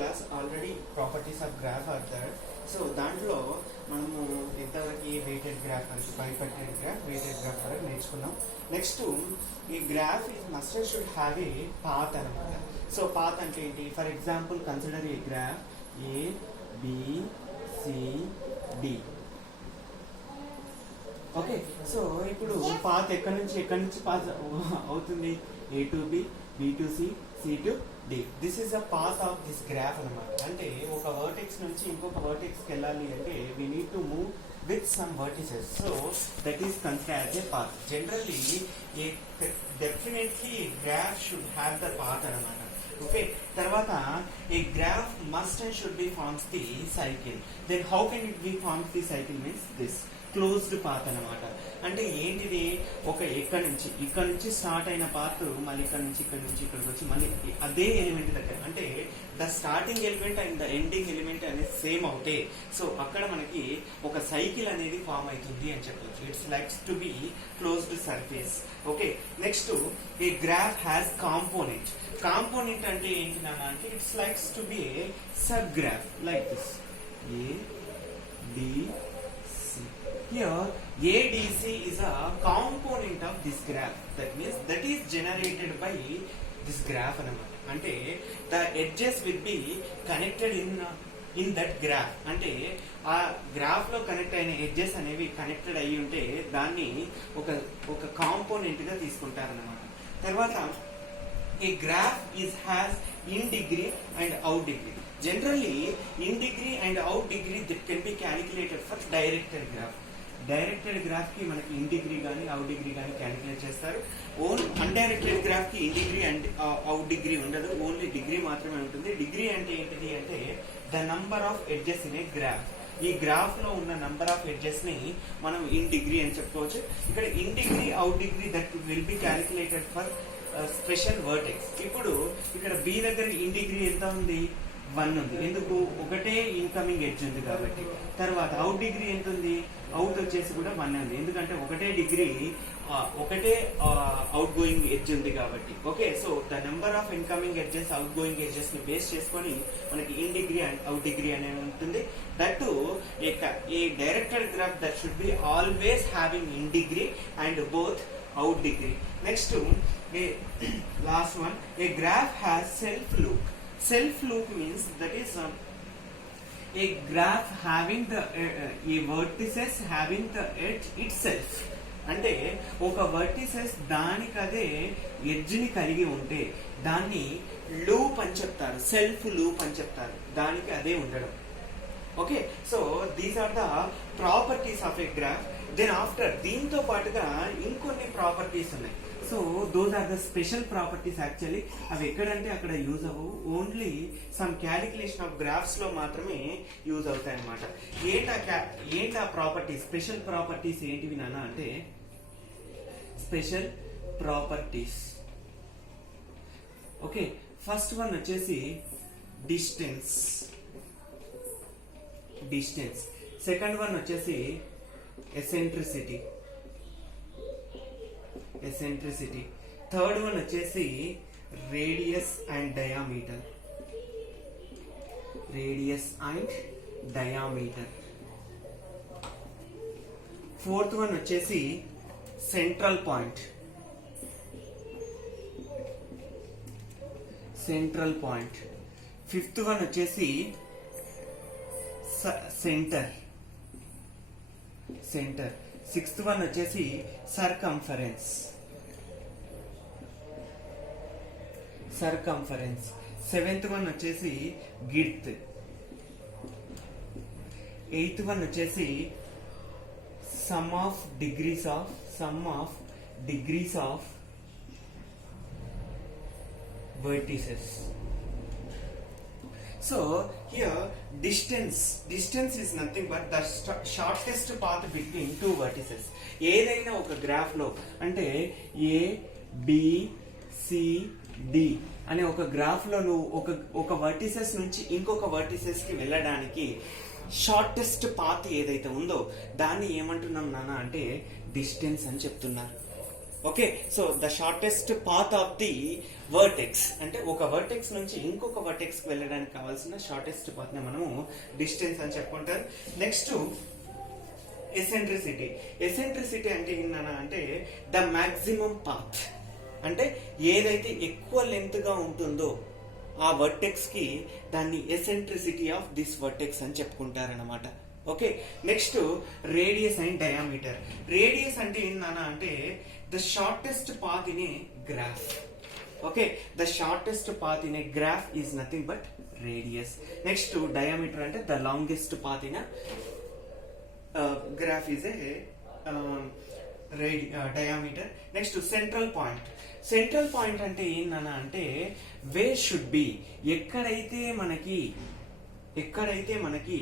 Class already properties of graph are there. So దాంట్లో మనము ఎంతవరకు వెయిటెడ్ గ్రాఫ్ అని బైఫర్కేటెడ్ గ్రాఫ్, వెయిటెడ్ గ్రాఫ్ వరకు నేర్చుకున్నాం. నెక్స్ట్ ఈ graph must should have a path అనమాట. సో పాత్ అంటే ఏంటి? For example consider a graph A B C D. Okay, so ఇప్పుడు పాత్ ఎక్కడి నుంచి పాస్ అవుతుంది? A to B, B to C, C to D. This is the path of this graph అనమాట. అంటే ఒక vertex నుంచి ఇంకొక వర్టెక్స్కి వెళ్ళాలి అంటే we need to move with some vertices, so that is considered as a path. Generally definitely a graph should have the path anamata. Okay, tarvata a graph must and should be forms the cycle. Then how can it be forms the cycle? Means this closed path అనమాట. అంటే ఏంటిది? ఒక ఇక్కడ నుంచి start అయిన path మళ్ళీ ఇక్కడ నుంచి ఇక్కడికి వచ్చి మళ్ళీ అదే ఎలిమెంట్ దగ్గర, అంటే the starting element and the ending element అనేది సేమ్ అవుతే సో అక్కడ మనకి ఒక సైకిల్ అనేది ఫామ్ అవుతుంది అని చెప్పవచ్చు. It's likes to be closed surface. Okay, next a graph has component అంటే ఏంటి నాన్న అంటే it's likes to be a subgraph like this A D. Here ADC is a component of this graph. That means that is generated by this graph anamata. Ante the edges will be connected in that graph. Ante ఆ graph లో connect అయిన edges అనేవి connected అయ్యి ఉంటే దాన్ని ఒక component గా తీసుకుంటారన్నమాట. తర్వాత a graph has in degree and out degree. Generally in degree and out degree that can be calculated for directed graph. Directed graph కి మనకి ఇన్ డిగ్రీ కానీ అవుట్ డిగ్రీ కానీ క్యాలిక్యులేట్ చేస్తారు. అన్డైరెక్టెడ్ గ్రాఫ్ కి in degree and out degree ఉండదు, only degree మాత్రమే ఉంటుంది. Degree అంటే ఏంటిది అంటే the number of edges in a graph. ఈ గ్రాఫ్ లో ఉన్న నంబర్ ఆఫ్ ఎడ్జెస్ ని మనం ఇన్ డిగ్రీ అని చెప్పుకోవచ్చు. ఇక్కడ in degree out degree that will be calculated for special vertex. ఇప్పుడు ఇక్కడ బి దగ్గర ఇన్ డిగ్రీ ఎంత ఉంది? 1 ఉంది. ఎందుకు? ఒకటే ఇన్కమింగ్ ఎడ్జ్ ఉంది కాబట్టి. తర్వాత అవుట్ డిగ్రీ ఎంత ఉంది? అవుట్ వచ్చేసి కూడా 1 ఉంది. ఎందుకంటే ఒకటే డిగ్రీ ఒకటే అవుట్ గోయింగ్ ఎడ్జ్ ఉంది కాబట్టి. Okay, so the number of incoming edges out going edges ని బేస్ చేసుకొని మనకి in degree and out degree అనేది ఉంటుంది. That A directed graph that should be always having in degree and both out degree. Next last one, a graph has self loop means that is a graph having the a vertices having the edge itself. అంటే ఒక vertices దానికదే edge ని కలిగి ఉంటే దాన్ని loop అని చెప్తారు, self loop అని చెప్తారు, దానికి అదే ఉండడం. Okay, so these are the properties of a graph. Then after దీంతో పాటుగా ఇంకొన్ని ప్రాపర్టీస్ ఉన్నాయి. So those are the special properties. Actually అవి ఎక్కడంటే అక్కడ యూజ్ అవ్వవు, only some calculation of graphs లో మాత్రమే యూజ్ అవుతాయి అనమాట. ఏంటా ప్రాపర్టీస్? స్పెషల్ ప్రాపర్టీస్ ఏంటివి నాన్న అంటే special properties. Okay, first one వచ్చేసి డిస్టెన్స్. సెకండ్ వన్ వచ్చేసి ఎసెంట్రిసిటీ. థర్డ్ వన్ వచ్చేసి radius and diameter. Fourth one వచ్చేసి సెంట్రల్ పాయింట్. ఫిఫ్త్ వన్ వచ్చేసి సెంటర్. సిక్స్త్ వన్ వచ్చేసి సర్కంఫరెన్స్. సెవెంత్ వన్ వచ్చేసి గిడ్త్. ఎయిత్ వన్ వచ్చేసి some of degrees of vertices. So here distance is nothing but the shortest path between two vertices. ఏదైనా ఒక graph లో అంటే ఏ B C D అనే ఒక గ్రాఫ్ లో నువ్వు ఒక వర్టిసెస్ నుంచి ఇంకొక వర్టిసెస్ కి వెళ్ళడానికి షార్టెస్ట్ పాత్ ఏదైతే ఉందో దాన్ని ఏమంటున్నాం నాన్న అంటే డిస్టెన్స్ అని చెప్తున్నారు. Okay, so the shortest path of the vertex అంటే ఒక వర్టెక్స్ నుంచి ఇంకొక వర్టెక్స్ కి వెళ్ళడానికి కావాల్సిన షార్టెస్ట్ పాత్ ని మనము డిస్టెన్స్ అని చెప్పుకుంటారు. Next eccentricity. ఎసెంట్రిసిటీ అంటే ఏంటన్నా అంటే ద మాక్సిమం పాత్, అంటే ఏదైతే ఎక్కువ లెంత్ గా ఉంటుందో ఆ వర్టెక్స్ కి దాన్ని ఎసెంట్రిసిటీ ఆఫ్ దిస్ వర్టెక్స్ అని చెప్పుకుంటారనమాట. Okay, next radius and diameter. Radius అంటే ఏంటన్నా అంటే the shortest path in a graph. Okay, the shortest path in a graph is nothing but radius. Next diameter అంటే the longest path in graph is a diameter. Next central point. Central point అంటే ఏంటన్నా అంటే wear should be, ఎక్కడైతే మనకి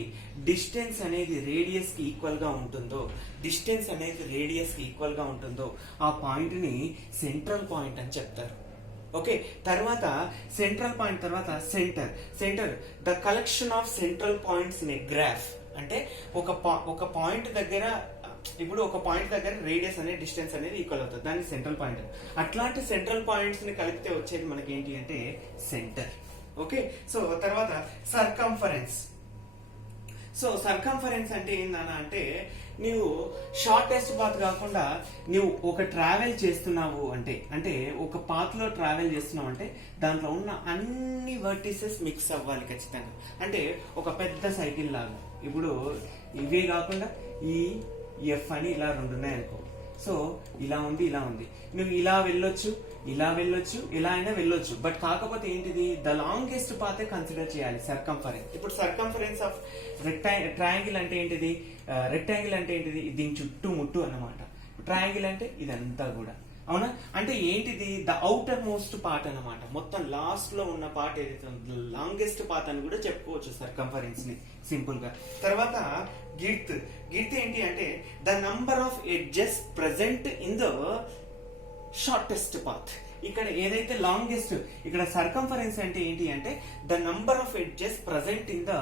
distance అనేది radius కి equal గా ఉంటుందో, డిస్టెన్స్ అనేది రేడియస్ కి ఈక్వల్ గా ఉంటుందో ఆ పాయింట్ ని సెంట్రల్ పాయింట్ అని చెప్తారు. ఓకే, తర్వాత సెంట్రల్ పాయింట్ తర్వాత centre the collection of central points in a graph. అంటే ఒక పాయింట్ దగ్గర, ఇప్పుడు ఒక పాయింట్ దగ్గర రేడియస్ అనేది డిస్టెన్స్ అనేది ఈక్వల్ అవుతుంది, దాన్ని సెంట్రల్ పాయింట్. అట్లాంటి సెంట్రల్ పాయింట్స్ ని కలిపితే వచ్చేది మనకి ఏంటి అంటే సెంటర్. ఓకే, సో తర్వాత సర్కంఫరెన్స్. సో సర్కంఫరెన్స్ అంటే ఏందన్నా అంటే నువ్వు షార్టెస్ట్ పాత్ కాకుండా నువ్వు ఒక ట్రావెల్ చేస్తున్నావు అంటే ఒక పాత్ లో ట్రావెల్ చేస్తున్నావు అంటే దాంట్లో ఉన్న అన్ని వర్టిసెస్ మిక్స్ అవ్వాలి ఖచ్చితంగా. అంటే ఒక పెద్ద సైకిల్ లాగా, ఇప్పుడు ఇవే కాకుండా ఈ ఎఫ్ అని ఇలా రెండు ఉన్నాయి అనుకో. సో ఇలా ఉంది, నువ్వు ఇలా వెళ్ళొచ్చు, ఇలా అయినా వెళ్ళొచ్చు. బట్ కాకపోతే ఏంటిది, ద లాంగెస్ట్ పాతే కన్సిడర్ చేయాలి సర్కంఫరెన్స్. ఇప్పుడు సర్కంఫరెన్స్ ఆఫ్ ట్రయాంగిల్ అంటే ఏంటిది, రెక్టాంగిల్ అంటే ఏంటిది, దీని చుట్టూ ముట్టు అన్నమాట. ట్రయాంగిల్ అంటే ఇదంతా కూడా, అవునా? అంటే ఏంటిది, ద అవుటర్ మోస్ట్ పార్ట్ అన్నమాట. మొత్తం లాస్ట్ లో ఉన్న పార్ట్ ఏదైతే లాంగెస్ట్ పాత్ అని కూడా చెప్పుకోవచ్చు సర్కంఫరెన్స్ ని సింపుల్ గా. తర్వాత గిడ్త్ ఏంటి అంటే the number of edges present in the shortest path. ఇక్కడ ఏదైతే లాంగెస్ట్, ఇక్కడ సర్కంఫరెన్స్ అంటే ఏంటి అంటే the number of edges present in the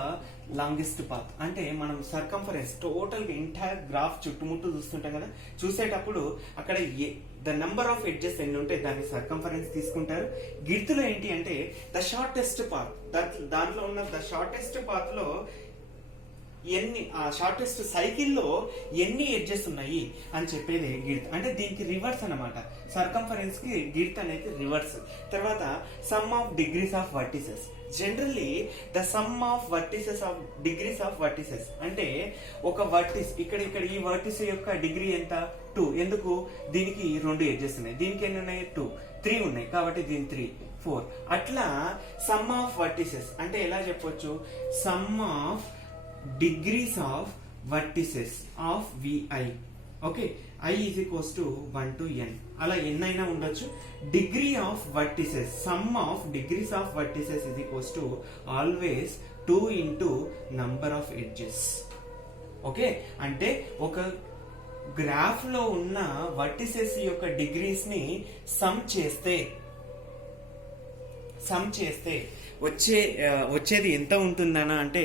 longest path. అంటే మనం సర్కంఫరెన్స్ టోటల్ ఎంటైర్ గ్రాఫ్ చుట్టుముట్టు చూస్తుంటాం కదా, చూసేటప్పుడు అక్కడ ద నంబర్ ఆఫ్ ఎడ్జెస్ ఎన్ని ఉంటే దాన్ని సర్కంఫరెన్స్ తీసుకుంటారు. గిడ్త్లో ఏంటి అంటే ద షార్టెస్ట్ పాత్, దాంట్లో ఉన్న ద షార్టెస్ట్ పాత్ లో ఎన్ని, ఆ షార్టెస్ట్ సైకిల్లో ఎన్ని ఎడ్జెస్ ఉన్నాయి అని చెప్పేది గిడ్త్. అంటే దీనికి రివర్స్ అన్నమాట, సర్కంఫరెన్స్ కి గిడ్త్ అనేది రివర్స్. తర్వాత some of degrees of vertices. Generally the sum of vertices of degrees of vertices అంటే ఒక వర్టిస్, ఇక్కడ ఈ వర్టిస్ యొక్క డిగ్రీ ఎంత, 2. ఎందుకు, దీనికి 2 ఎడ్జెస్ ఉన్నాయి, దీనికి ఎన్ని ఉన్నాయి, 2, 3 ఉన్నాయి, కాబట్టి దీని 3, 4. అట్లా సమ్ ఆఫ్ వర్టిసెస్ అంటే ఎలా చెప్పొచ్చు, some of degrees of vertices of vi. Okay, i is equals to 1 to n, అలా n అయినా ఉండొచ్చు. Degree of vertices, some of degrees of vertices is equals to always 2 into number of edges. Okay, అంటే ఒక graph లో ఉన్న vertices యొక్క degrees ని some చేస్తే వచ్చేది ఎంత ఉంటుందనా అంటే